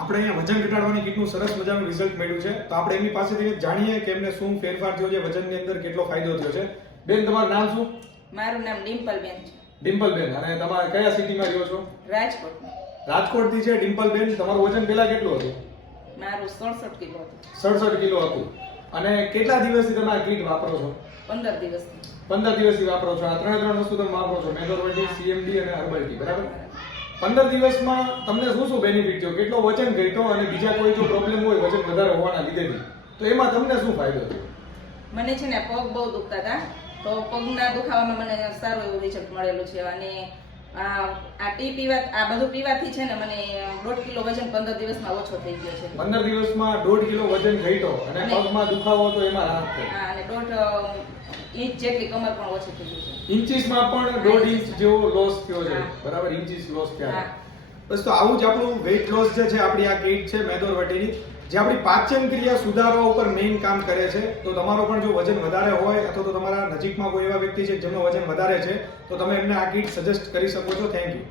આપણે અહીંયા વજન ઘટાડવાની કીટનું સરસ મજાનું રિઝલ્ટ મળ્યું છે. તો આપણે એમની પાસેથી જાણીએ કે એમને શું ફેરફાર થયો છે વજનની અંદર કેટલો ફાયદો થયો છે. બેન તમારું નામ શું? મારું નામ ડિમ્પલબેન છે. ડિમ્પલબેન. અને તમારે કયા સિટીમાં રહ્યો છો? રાજકોટ રાજકોટથી છે ડિમ્પલબેન. તમારું વજન પહેલા કેટલું હતું? મારું સડસઠ કિલો હતું. સડસઠ કિલો હતું. અને કેટલા દિવસથી તમે આ કીટ વાપરો છો? પંદર દિવસથી. પંદર દિવસથી વાપરો છો. આ ત્રણે ત્રણ વસ્તુ તમે વાપરો છો. મેલોરોટી સીએમડી અને હર્બલ ટી બરાબર? પંદર દિવસમાં તમને શું શું બેનિફિટ થયો? કેટલો વજન ઘટ્યો અને બીજા કોઈ જો પ્રોબ્લેમ હોય, વજન વધારે હોવાના લીધેથી તો એમાં તમને શું ફાયદો થયો? મને છે ને પગ બહુ દુખતા હતા. તો પગના દુખાવામાં મને સારું એવું રિઝલ્ટ મળેલું છે. અને આ ટી પીવા આ બધું પીવાથી છે ને મને દોઢ કિલો વજન પંદર દિવસમાં ઓછો થઈ ગયો છે. પંદર દિવસમાં દોઢ કિલો વજન ઘટ્યો અને પગમાં દુખાવો તો એમાં રાહત થઈ હા, અને દોઢ ઇંચ જેટલી કમર પણ ઓછી થઈ ગઈ છે. ઇન્ચીસમાં પણ દોઢ ઇંચ જેવો લોસ થયો છે. બરાબર ઇન્ચીસ લોસ થયા. બસ તો આવું જ આપણું વેઇટ લોસ જે છે, આપણી આ કીટ છે, મેદોર વટીની, જે આપણી પાચન ક્રિયા સુધારવા ઉપર મેઇન કામ કરે છે, તો તમારો પણ જો વજન વધારે હોય અથવા તો તમારા નજીકમાં કોઈ એવા વ્યક્તિ છે જેમનું વજન વધારે છે, તો તમે એમને આ કીટ સજેસ્ટ કરી શકો છો. Thank you